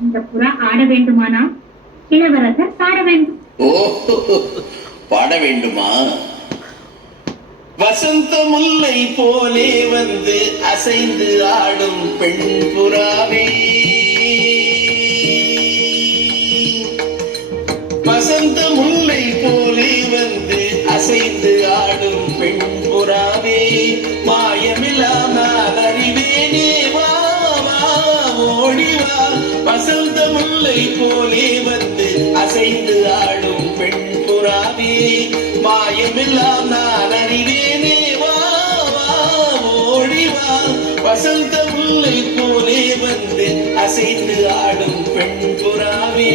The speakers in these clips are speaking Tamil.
இந்த புறா ஆட வேண்டுமானா இளவரசர் பாட வேண்டும். ஓ பாட வேண்டுமா? வசந்த முல்லை போலே வந்து அசைந்து ஆடும் பெண் புறாவே. வசந்த முல்லை போலே வந்து அசைந்து முல்லை போலே வந்து அசைந்து ஆடும் பெண் புறாவே. மாயமில்லாம் நான் அறிவேனே வா வா ஓடி வா. வசந்த முல்லை போலே வந்து அசைந்து ஆடும் பெண் புறாவே.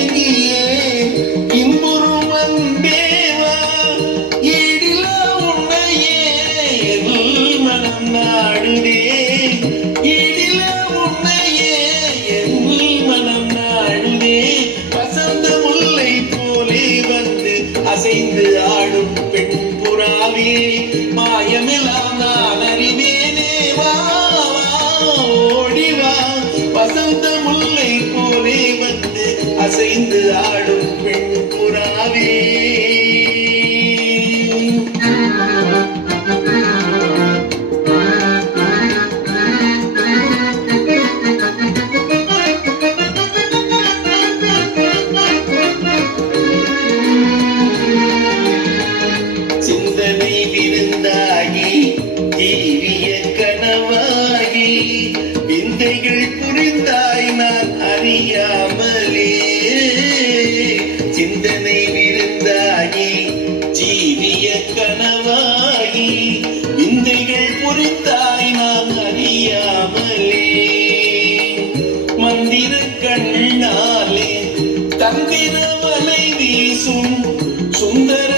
அசைந்து ஆடும் பெண் புறாவே மாயமெல்லாம் நான் அறிவேனே. வா வா வசந்த முல்லை போலே வந்து அசைந்து ஆடும் பெண் புறாவே. விந்தைகள் புரிந்தாய் நான் அறியாமலே. சிந்தனை விருந்தாகி ஜீவிய கனவாகி விந்தைகள் புரிந்தாய் நான் அறியாமலே. மந்திர கண்ணாலே தந்திர வலை வீசும் சுந்தர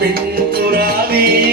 முல்லை போலே